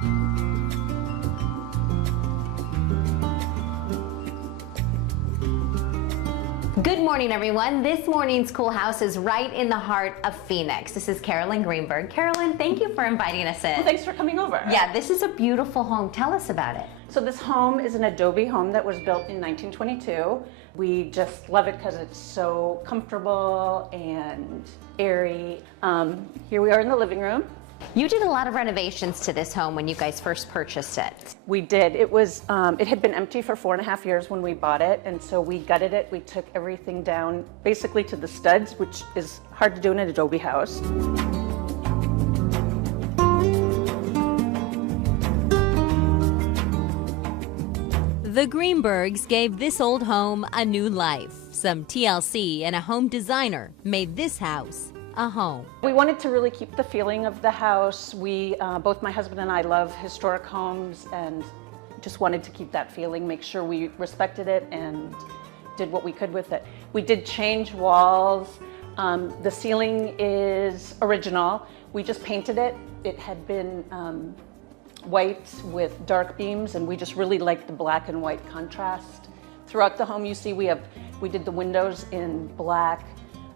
Good morning, everyone. This morning's Cool House is right in the heart of Phoenix. This is Carolyn Greenberg. Carolyn, thank you for inviting us in. Well, thanks for coming over. Yeah, this is a beautiful home. Tell us about it. So this home is an adobe home that was built in 1922. We just love it because it's so comfortable and airy. Here we are in the living room. You did a lot of renovations to this home when you guys first purchased it. We did. It was. It had been empty for 4.5 years when we bought it, and so we gutted it. We took everything down basically to the studs, which is hard to do in an adobe house. The Greenbergs gave this old home a new life. Some TLC and a home designer made this house a home. We wanted to really keep the feeling of the house. We, both my husband and I love historic homes and just wanted to keep that feeling, make sure we respected it and did what we could with it. We did change walls. The ceiling is original. We just painted it. It had been white with dark beams, and we just really liked the black and white contrast. Throughout the home, you see we did the windows in black.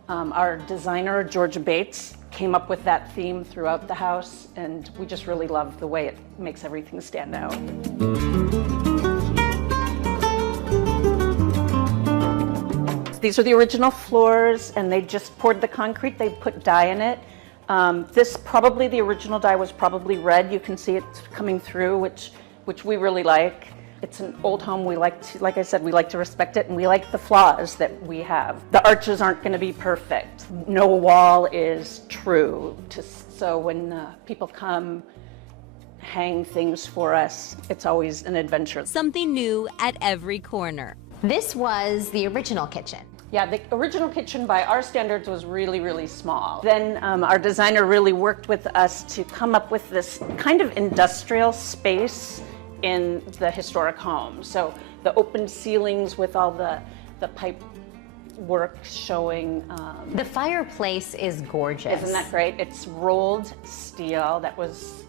Our designer, Georgia Bates, came up with that theme throughout the house, and we just really love the way it makes everything stand out. These are the original floors, and they just poured the concrete. They put dye in it. The original dye was probably red. You can see it coming through, which we really like. It's an old home. We like I said, we like to respect it, and we like the flaws that we have. The arches aren't going to be perfect. No wall is true. So when people come hang things for us, it's always an adventure. Something new at every corner. This was the original kitchen. Yeah, the original kitchen by our standards was really, really small. Then our designer really worked with us to come up with this kind of industrial space in the historic home. So the open ceilings with all the pipe work showing. The fireplace is gorgeous. Isn't that great? It's rolled steel. That was,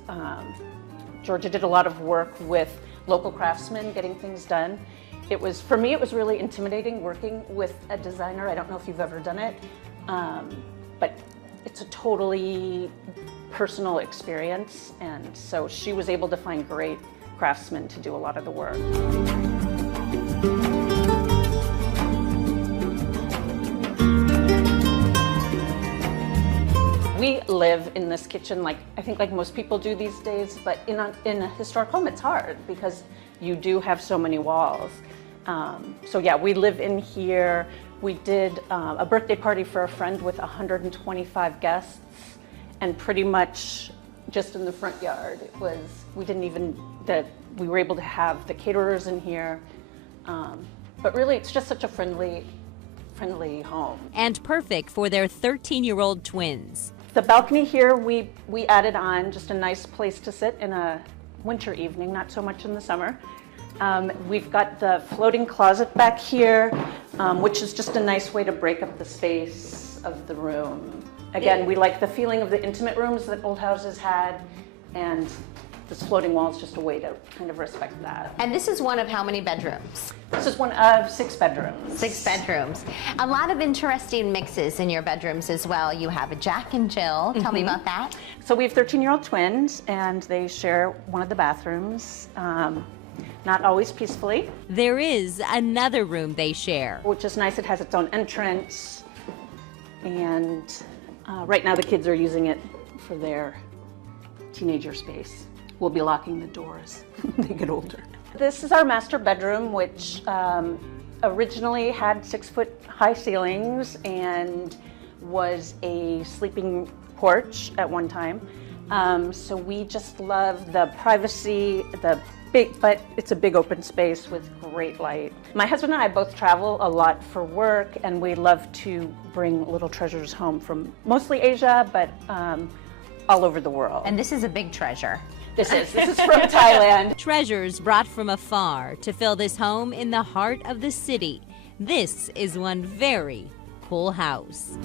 Georgia did a lot of work with local craftsmen getting things done. For me, it was really intimidating working with a designer. I don't know if you've ever done it, but it's a totally personal experience. And so she was able to find great craftsmen to do a lot of the work. We live in this kitchen I think like most people do these days, but in a historic home it's hard because you do have so many walls. So yeah, we live in here. We did a birthday party for a friend with 125 guests, and pretty much just in the front yard. We were able to have the caterers in here, but really it's just such a friendly home. And perfect for their 13-year-old twins. The balcony here, we added on just a nice place to sit in a winter evening, not so much in the summer. We've got the floating closet back here, which is just a nice way to break up the space of the room. Again, we like the feeling of the intimate rooms that old houses had, and this floating wall is just a way to kind of respect that. And this is one of how many bedrooms? This is one of 6 bedrooms. 6 bedrooms. A lot of interesting mixes in your bedrooms as well. You have a Jack and Jill. Tell me about that. So we have 13-year-old twins, and they share one of the bathrooms, not always peacefully. There is another room they share, which is nice. It has its own entrance, and right now the kids are using it for their teenager space. We'll be locking the doors when they get older. This is our master bedroom, which originally had 6-foot-high ceilings and was a sleeping porch at one time. So we just love the privacy, but it's a big open space with great light. My husband and I both travel a lot for work, and we love to bring little treasures home from mostly Asia, but all over the world. And this is a big treasure. This is from Thailand. Treasures brought from afar to fill this home in the heart of the city. This is one very cool house.